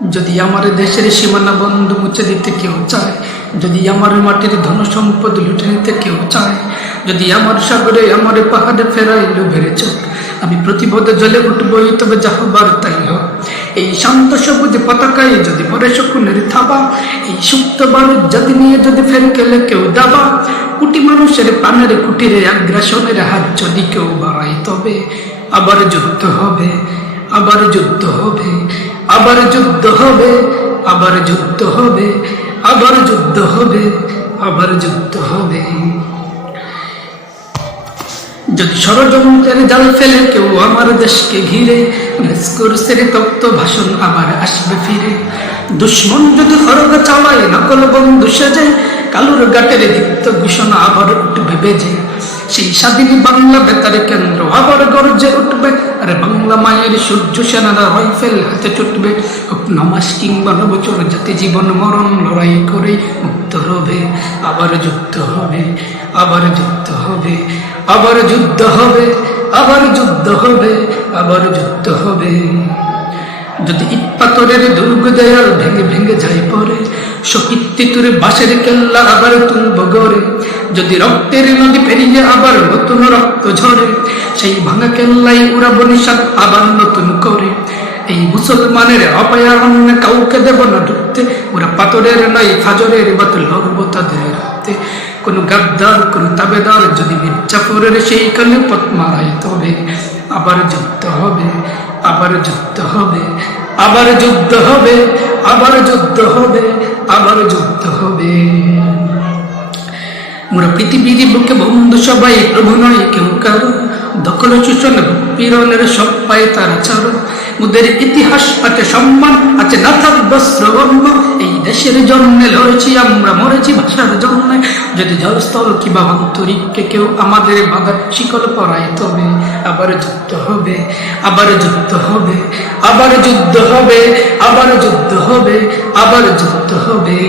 যদি আমার দেশের সীমানা বন্ধ মুছে দিতে কেউ চায়, যদি আমার মাটির ধন সম্পদ লুটে নিতে কেউ চায়, যদি আমার সাগরে আমার পাহাড়ে ফেরাই লোভের চোখ, আমি প্রতিবোধ জ্বলে উঠবই, তবে যা হবার তাই হোক। এই শান্ত সবুজ পতাকায় যদি পরে শকুনের থাবা, এই সুপ্ত বারুদ যদি নিয়ে যদি ফের কেলে কেউ দাবা, কোটি মানুষের প্রাণের কুটিরে আগ্রাসনের হাত যদি কেউ বাড়ায়, তবে আবার যুদ্ধ হবে, আবার যুদ্ধ হবে, আবার যুদ্ধ হবে, আবার যুদ্ধ হবে, আবার যুদ্ধ হবে, আবার যুদ্ধ হবে। যদি ষড়যন্ত্রের জাল ফেলে কেউ আমার দেশকে ঘিরে, ডিসকোর্সের তপ্ত ভাষণ আবার আসবে ফিরে। দুশ্মন যদি খড়গ চালায় নকল বন্ধু সেজে, কালুর গাটের দীপ্ত ঘোষণা আবার উঠবে বেজে। সেই স্বাধীন বাংলা বেতার কেন্দ্র আবার গর্জে উঠবে, আর বাংলা মায়ের সূর্য সেনারা রাইফেল হাতে ছুটবে। হোক নমাস কিংবা নবচর, জাতি জীবন মরণ লড়াই করে মুক্ত হবে। আবার যুদ্ধ হবে, আবার যুদ্ধ হবে, আবার যুদ্ধ হবে, আবার যুদ্ধ হবে, আবার যুদ্ধ হবে। যদি ইট পাথরের দুর্গ দেয়াল ভেঙে ভেঙে যায় পরে, শহীদ তিতুর বাঁশের কেল্লা আবার তুলব গড়ে। যদি রক্তের নদী পেরিয়ে আবার নতুন রক্ত ঝরে, সেই ভাঙা কেল্লাই উড়াব নিশান আবার নতুন করে। এই মুসলমানের অপয়ারণ্য কাউকে দেব না ঢুকতে, ওরা পাথরের নয় ফাজরের বাতিল লড়ব তাদের রক্তে। কোন গাদ্দার কোন তাবেদার যদি মির্জাফরের সেই কালে পথ মারায়, তবে আবার যুদ্ধ হবে, আবার যুদ্ধ হবে, আবার যুদ্ধ হবে, আবার যুদ্ধ হবে, আবার যুদ্ধ হবে। মোরা পৃথিবীর বুকে বন্ধু সবাই, প্রভু নয় কেউ কারো। দখল শোষণ পীড়নের সব পায় তারা ছাড়ো। ওদের ইতিহাস আছে, সম্মান আছে, না থাকবে শ্রবণ। এই দেশের জন্যে লড়েছি আমরা, মরেছি ভাষার জন্যে। যদি জলস্তর কিংবা আন্তরিককে কেউ আমাদের বাধার শিকল পরায়, তবে আবার যুদ্ধ হবে, আবার যুদ্ধ হবে, আবার যুদ্ধ হবে, আবার যুদ্ধ হবে, আবার যুদ্ধ হবে।